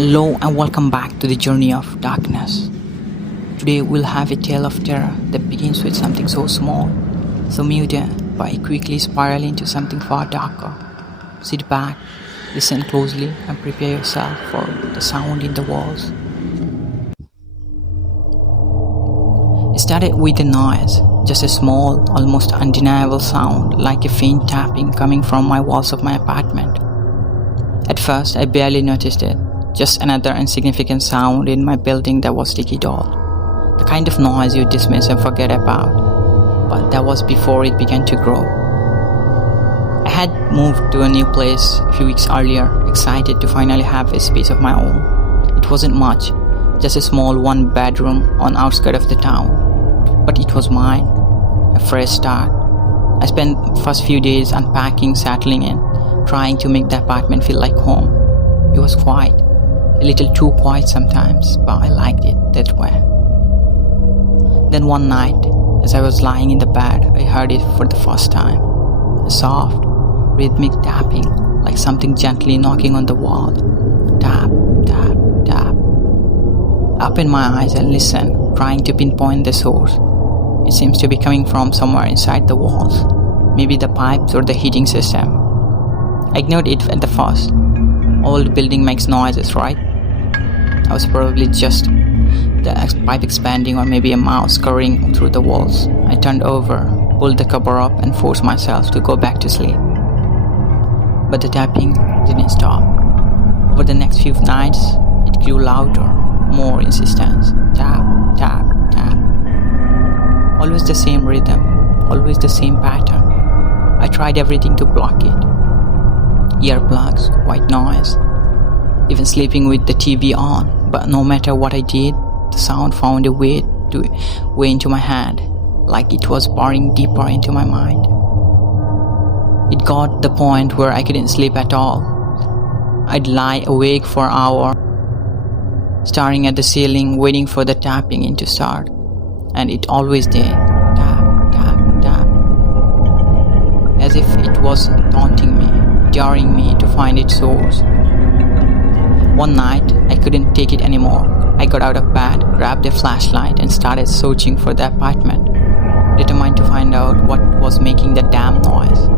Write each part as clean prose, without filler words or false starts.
Hello and welcome back to the journey of darkness. Today we'll have a tale of terror that begins with something so small, so muted, but it quickly spirals into something far darker. Sit back, listen closely, and prepare yourself for the sound in the walls. It started with a noise, just a small, almost undeniable sound, like a faint tapping coming from my walls of my apartment. At first, I barely noticed it. Just another insignificant sound in my building that was sticky dull. The kind of noise you dismiss and forget about. But that was before it began to grow. I had moved to a new place a few weeks earlier, excited to finally have a space of my own. It wasn't much, just a small one-bedroom on outskirts of the town. But it was mine, a fresh start. I spent the first few days unpacking, settling in, trying to make the apartment feel like home. It was quiet. A little too quiet sometimes, but I liked it that way. Then one night, as I was lying in the bed, I heard it for the first time. A soft, rhythmic tapping, like something gently knocking on the wall. Tap, tap, tap. I opened my eyes and listened, trying to pinpoint the source. It seems to be coming from somewhere inside the walls, maybe the pipes or the heating system. I ignored it at the first. Old building makes noises, right? I was probably just the pipe expanding or maybe a mouse scurrying through the walls. I turned over, pulled the cover up and forced myself to go back to sleep. But the tapping didn't stop. Over the next few nights, it grew louder, more insistent. Tap, tap, tap. Always the same rhythm, always the same pattern. I tried everything to block it. Earplugs, white noise, even sleeping with the TV on. But no matter what I did, the sound found a way into my head, like it was boring deeper into my mind. It got the point where I couldn't sleep at all. I'd lie awake for hours, staring at the ceiling, waiting for the tapping in to start. And it always did. Tap, tap, tap. As if it was taunting me, daring me to find its source. One night, I couldn't take it anymore. I got out of bed, grabbed a flashlight, and started searching for the apartment, determined to find out what was making the damn noise.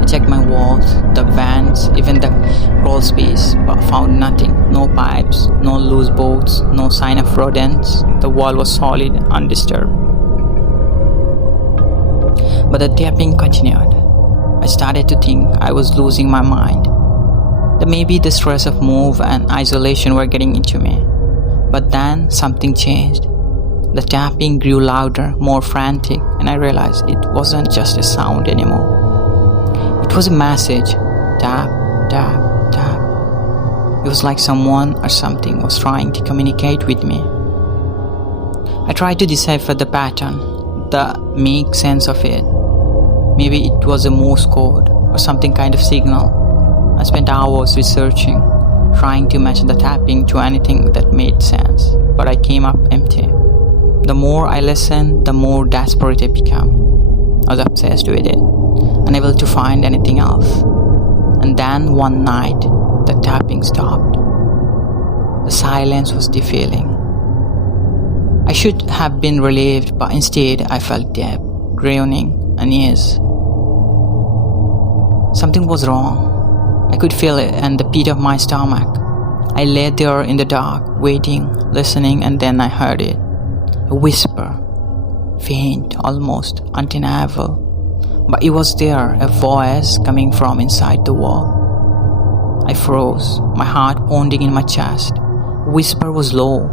I checked my walls, the vents, even the crawl space, but found nothing. No pipes, no loose bolts, no sign of rodents. The wall was solid, undisturbed. But the tapping continued. I started to think I was losing my mind, that maybe the stress of move and isolation were getting into me. But then something changed. The tapping grew louder, more frantic, and I realized it wasn't just a sound anymore. It was a message. Tap, tap, tap. It was like someone or something was trying to communicate with me. I tried to decipher the pattern, make sense of it. Maybe it was a Morse code or something kind of signal. I spent hours researching, trying to match the tapping to anything that made sense, but I came up empty. The more I listened, the more desperate I became. I was obsessed with it, unable to find anything else. And then one night, the tapping stopped. The silence was defilling. I should have been relieved, but instead I felt deep, groaning, unease. Something was wrong. I could feel it in the pit of my stomach. I lay there in the dark, waiting, listening, and then I heard it. A whisper, faint, almost undeniable. But it was there, a voice coming from inside the wall. I froze, my heart pounding in my chest. The whisper was low,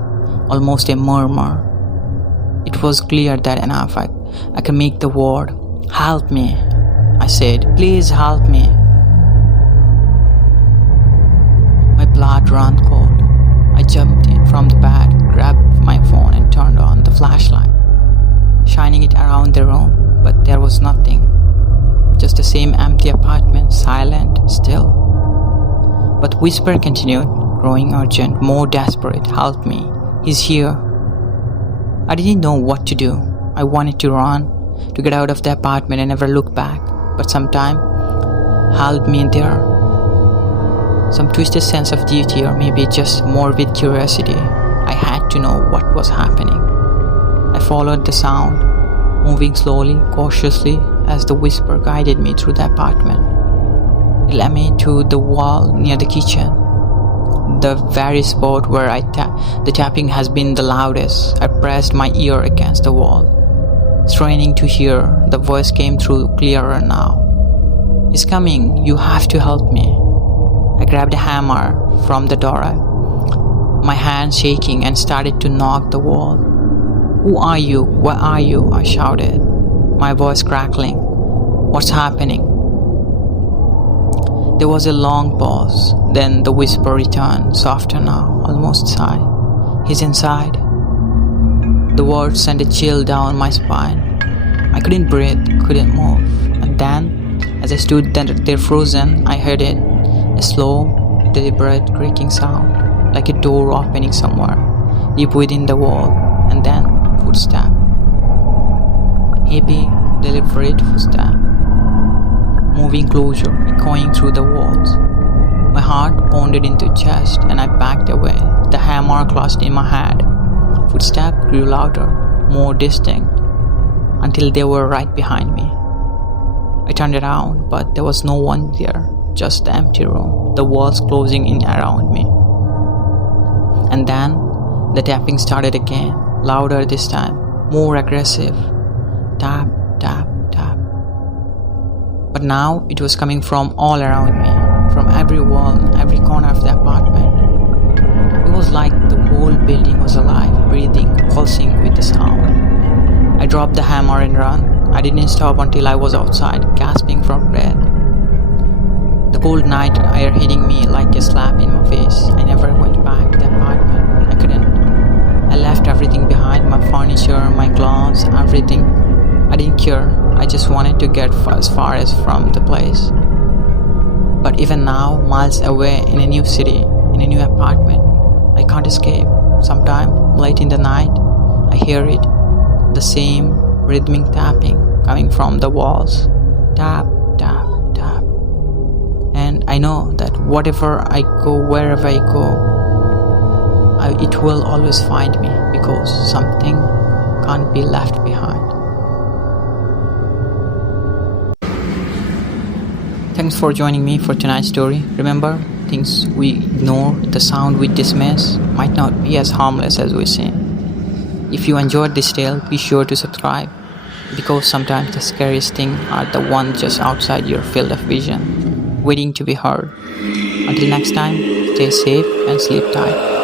almost a murmur. It was clear that enough I could make the word, "Help me," I said. "Please help me." My blood ran cold. I jumped in from the bed, grabbed my phone and turned on the flashlight, shining it around the room, but there was nothing. Just the same empty apartment, silent, still. But the whisper continued, growing urgent, more desperate. "Help me. He's here." I didn't know what to do. I wanted to run, to get out of the apartment and never look back, but sometime held me there. some twisted sense of duty, or maybe just morbid curiosity. I had to know what was happening. I followed the sound, moving slowly, cautiously, as the whisper guided me through the apartment. It led me to the wall near the kitchen, the very spot where the tapping has been the loudest. I pressed my ear against the wall, straining to hear. The voice came through clearer now. "He's coming, you have to help me." I grabbed a hammer from the door, my hands shaking, and started to knock the wall. "Who are you? Where are you?" I shouted, my voice crackling. "What's happening?" There was a long pause, then the whisper returned, softer now, almost sigh. "He's inside." The words sent a chill down my spine. I couldn't breathe, couldn't move. And then, as I stood there frozen, I heard it, a slow, deliberate creaking sound, like a door opening somewhere, deep within the wall, and then footstep. Heavy, deliberate footstep, moving closer, echoing through the walls. My heart pounded into chest, and I backed away, the hammer clutched in my hand. Footsteps grew louder, more distinct, until they were right behind me. I turned around, but there was no one there, just the empty room, the walls closing in around me. And then, the tapping started again, louder this time, more aggressive. Tap, tap, tap. But now it was coming from all around me, from every wall, every corner of the apartment. It was like the whole building was alive, breathing, pulsing with the sound. I dropped the hammer and ran. I didn't stop until I was outside, gasping for breath. The cold night air hitting me like a slap in my face. I never went back to the apartment. I couldn't. I left everything behind, my furniture, my clothes, everything. I didn't care. I just wanted to get as far as from the place. But even now, miles away in a new city, in a new apartment, I can't escape. Sometime late in the night, I hear it, the same rhythmic tapping coming from the walls. Tap, tap, tap. And I know that whatever I go, wherever I go, it will always find me, because something can't be left behind. Thanks for joining me for tonight's story. Remember, things we ignore, the sound we dismiss, might not be as harmless as we seem. If you enjoyed this tale, be sure to subscribe, because sometimes the scariest things are the ones just outside your field of vision, waiting to be heard. Until next time, stay safe and sleep tight.